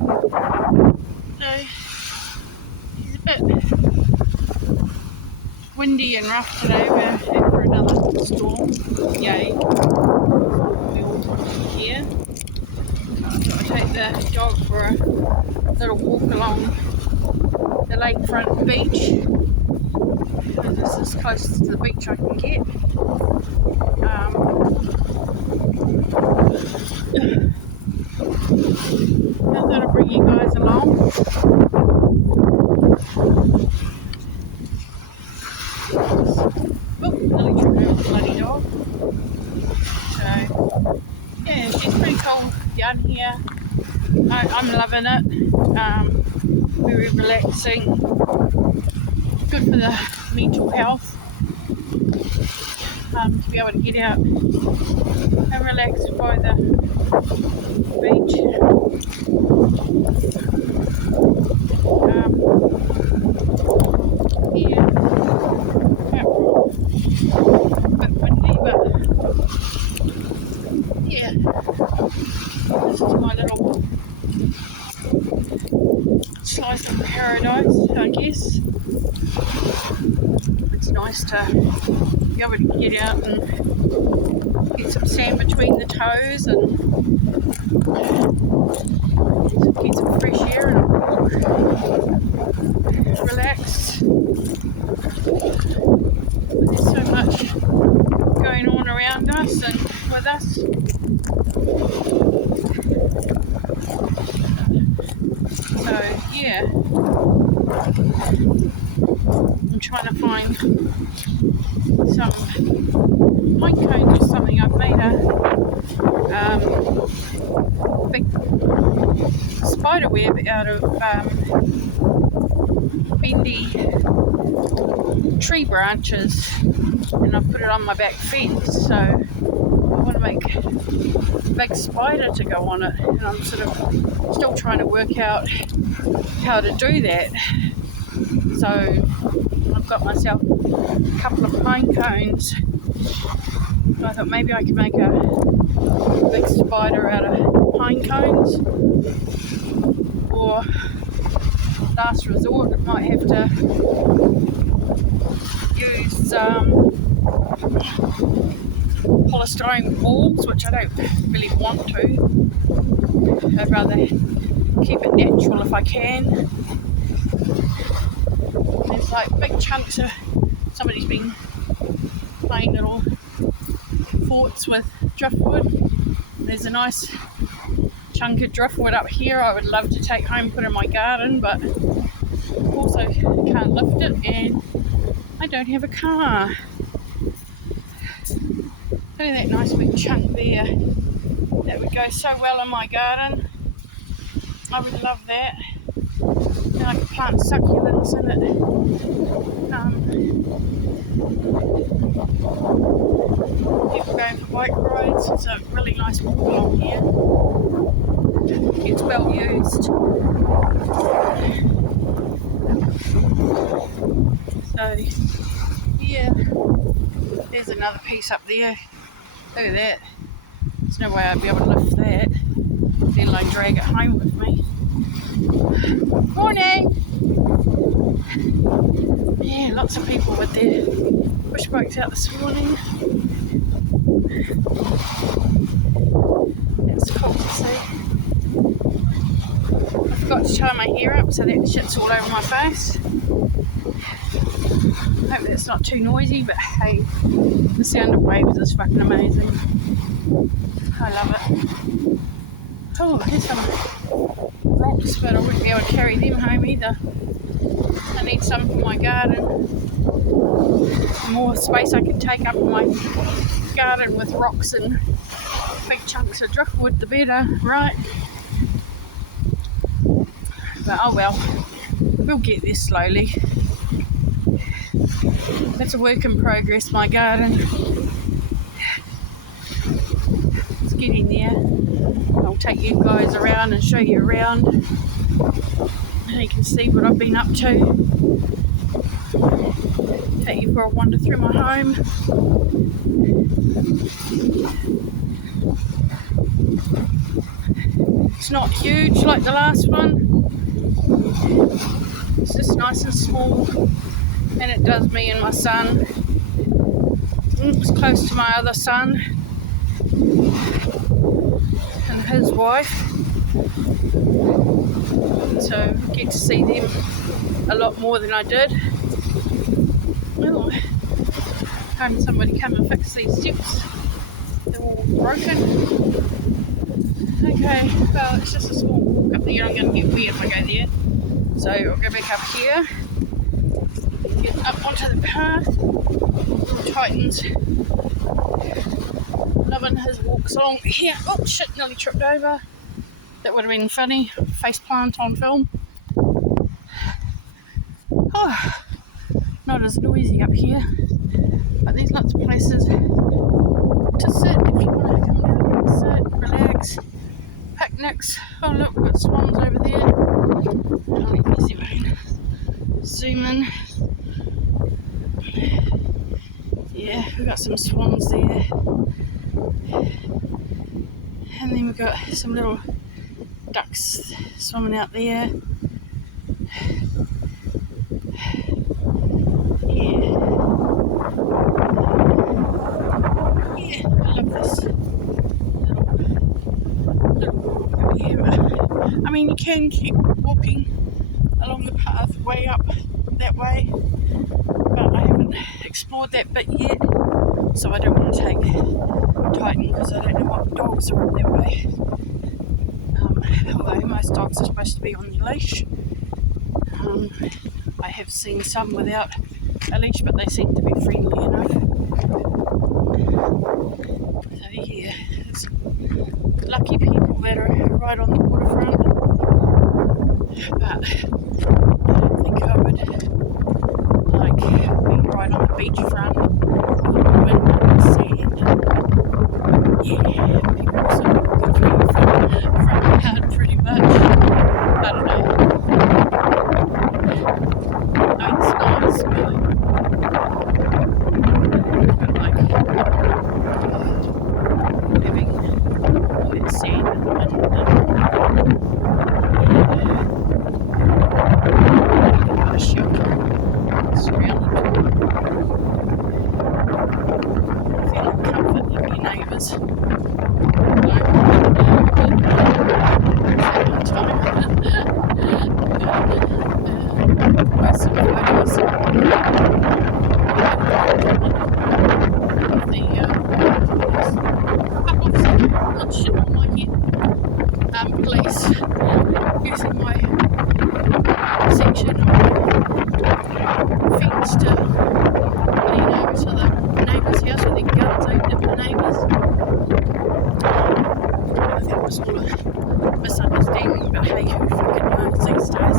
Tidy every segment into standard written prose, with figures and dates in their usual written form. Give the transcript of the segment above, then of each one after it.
So it's a bit windy and rough today. We're in for another storm. Yay. We all here. So I take the dog for a little walk along the lakefront beach. And this is as close to the beach I can get. I thought I'd bring you guys along. Oh, nearly tripped over the bloody dog. So, yeah, she's pretty cool down here. I'm loving it. Very relaxing. Good for the mental health. To be able to get out and relax by the beach. Yeah, a bit windy, but yeah, this is my little slice of paradise, I guess. It's nice to be able to get out and get some sand between the toes and get some fresh air and relax. There's so much going on around us and with us. So yeah, I'm trying to find some pine cones or something. I've made a big spider web out of bendy tree branches, and I've put it on my back fence. So I want to make a big spider to go on it, and I'm sort of still trying to work out how to do that. So I've got myself a couple of pine cones. I thought maybe I could make a big spider out of pine cones, or last resort I might have to use polystyrene balls, which I don't really want to. I'd rather keep it natural if I can. There's like big chunks of, somebody's been playing little forts with driftwood. There's a nice chunk of driftwood up here I would love to take home and put in my garden, but also can't lift it and I don't have a car. Look at that nice big chunk there. That would go so well in my garden. I would love that. And I could plant succulents in it. People going for bike rides. It's a really nice walk along here. It's well used. So, yeah. There's another piece up there. Look at that. There's no way I'd be able to lift that. Then I drag it home with me. Morning! Yeah, lots of people with their push bikes out this morning. It's cool to see. I forgot to tie my hair up so that shit's all over my face. Hope that's not too noisy, but hey, the sound of waves is fucking amazing. I love it. Oh, here's some rocks, but I wouldn't be able to carry them home either. I need some for my garden. The more space I can take up in my garden with rocks and big chunks of driftwood, the better, right? But oh well, we'll get there slowly. It's a work in progress, my garden. It's getting there. I'll take you guys around and show you around. And you can see what I've been up to. Take you for a wander through my home. It's not huge like the last one. It's just nice and small, and it does me and my son. It's close to my other son and his wife, so I get to see them a lot more than I did. Oh, can somebody come and fix these steps? They're all broken. Okay, well, it's just a small walk up there. I'm going to get wet if I go there, so I'll go back up here, get up onto the path. Titan's loving his walks along here. Oh shit, nearly tripped over. That would have been funny. Face plant on film. Oh, not as noisy up here, but there's lots of places to sit if you want to come down and sit, relax, picnics. Oh look, we've got swans over there. Oh, easy rain. Zoom in. Yeah, we've got some swans there. And then we've got some little ducks swimming out there. Yeah, I love this little walk up here. I mean, you can keep walking along the path way up that way, but I haven't explored that bit yet, so I don't want to take Titan because I don't know what dogs are up that way. Although most dogs are supposed to be on the leash. I have seen some without a leash, but they seem to be friendly enough. So yeah, it's lucky people that are right on the waterfront. But I don't think I would like being right on the beachfront, wind and sand. Yeah, people sort of walking through the front yard pretty much. I don't know. No, it's nice, but like having all that sand and wind and a shock surrounded. Feeling comfort of your neighbours. Some photos of the police using my section of fence to lean over to the neighbour's house with their guns aimed at the neighbours. I think it was all a misunderstanding, but hey, who fucking knows these days?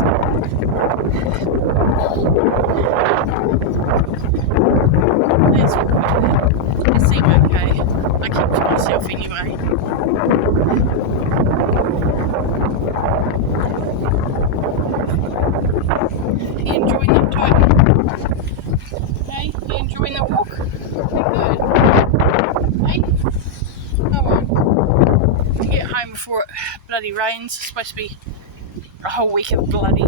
That's good. They seem okay. I keep to myself anyway. Are you enjoying that, Titan? Hey, you enjoying the walk? Pretty good. Hey? Come on. Get home before it bloody rains. It's supposed to be a whole week of bloody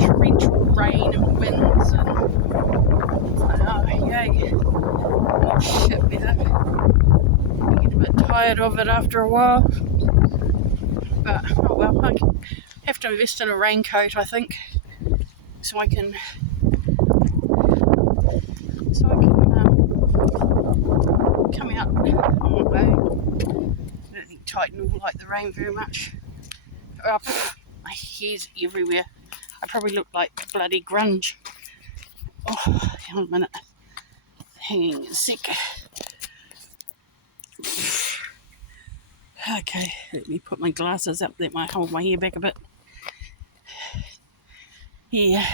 torrential rain and winds and oh yay, more shit weather. I get a bit tired of it after a while, but oh well, I have to invest in a raincoat, I think, so I can come out on my own. I don't think Titan will like the rain very much. Oh, my hair's everywhere. I probably look like bloody grunge. Oh, hang on a minute. Hanging a sec. Okay, let me put my glasses up. That might hold my hair back a bit. Yeah.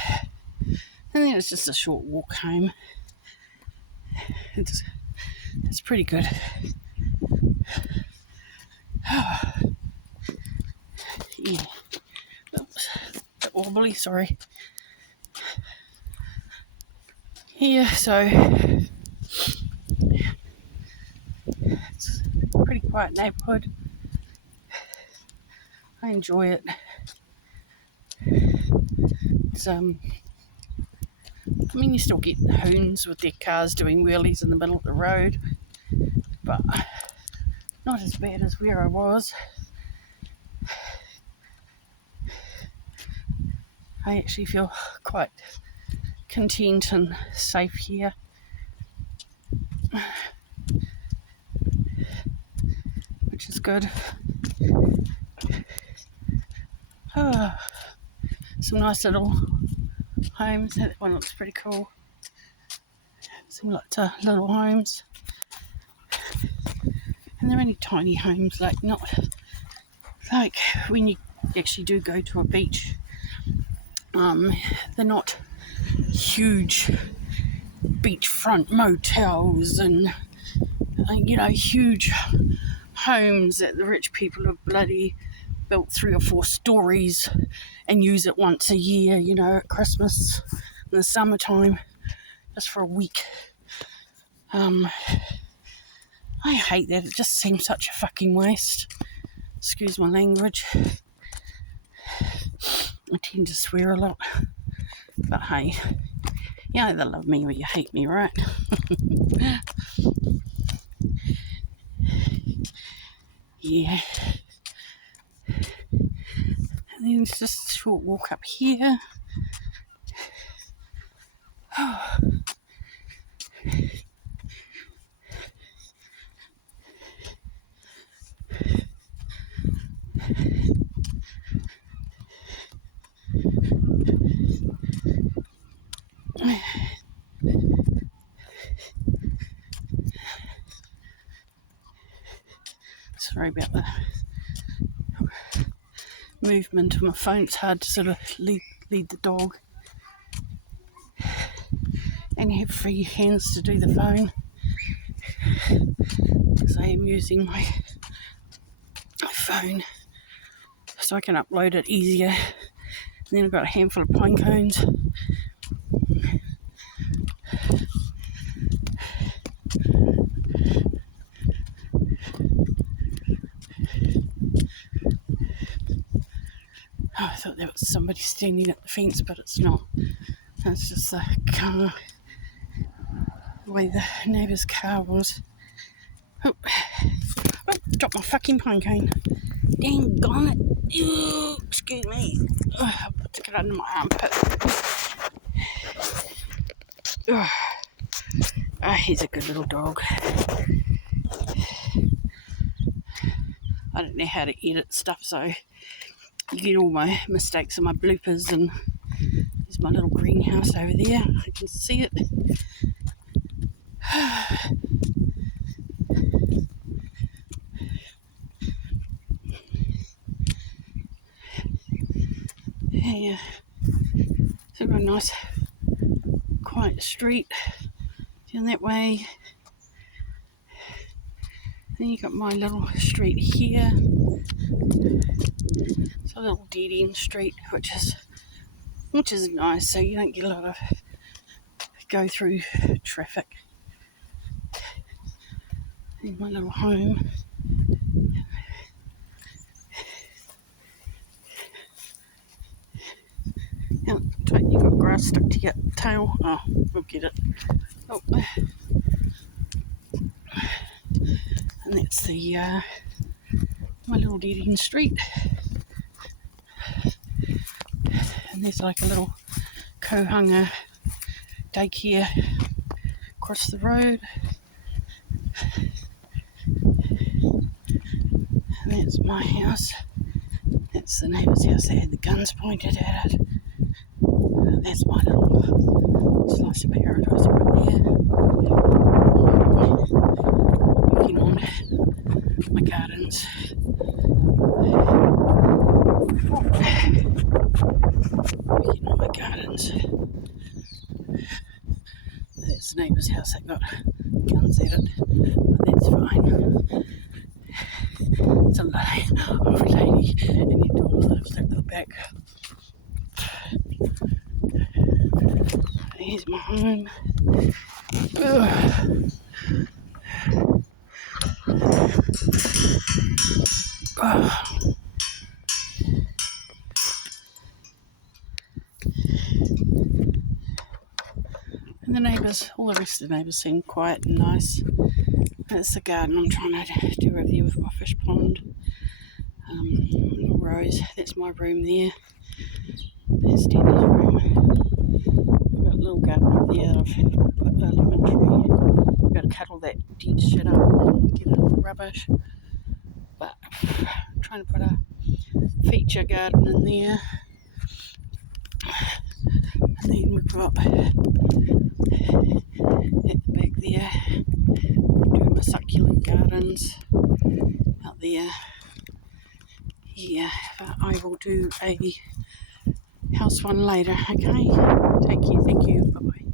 And then it's just a short walk home. It's pretty good. Yeah. Oops. A bit wobbly, sorry. Yeah, so it's a pretty quiet neighbourhood. enjoy it. It's, I mean, you still get the hoons with their cars doing wheelies in the middle of the road, but not as bad as where I was. I actually feel quite content and safe here. Which is good. Oh, some nice little homes. That one looks pretty cool. Some lots of little homes. And they're only tiny homes, like not like when you actually do go to a beach. They're not huge beachfront motels and huge homes that the rich people have bloody built 3 or 4 stories and use it once a year, at Christmas in the summertime, just for a week. I hate that. It just seems such a fucking waste. Excuse my language. I tend to swear a lot. But hey, you either love me or you hate me, right? Yeah. And then it's just a short walk up here. Sorry about the movement of my phone. It's hard to sort of lead the dog and have free hands to do the phone, because I am using my phone so I can upload it easier. And then I've got a handful of pine cones. Oh, I thought there was somebody standing at the fence, but it's not. It's just the car, the way the neighbour's car was. Oh, dropped my fucking pine cone. Dang gone it. Ew, excuse me. I took it under my armpit. He's a good little dog. I don't know how to edit stuff, so you get all my mistakes and my bloopers. And there's my little greenhouse over there. I can see it. Yeah, so got a nice quiet street down that way. Then you got my little street here. It's a little dead end street, which is nice, so you don't get a lot of go through traffic. There's my little home. You've got grass stuck to your tail. Oh, we'll get it. Oh. And that's the my little dead end street. And there's like a little Kohanga daycare across the road. And that's my house. That's the neighbour's house that had the guns pointed at it. That's my little slice of paradise right there. Working on my gardens. Working on my gardens. That's the neighbour's house that got guns at it, but that's fine. It's a lady and her daughter lives at the back. Here's my home. And the neighbours, all the rest of the neighbours seem quiet and nice. That's the garden I'm trying to do a review of my fish pond. Little Rose, that's my room there. There's Danny's room. I've got a little garden over there that I've put a lemon tree. I've got to cut all that dead shit up and get it all the rubbish. But I'm trying to put a feature garden in there. And then we've got at the back there, doing my succulent gardens out there. Yeah, but I will do a house one later, okay? Take care, thank you, bye bye.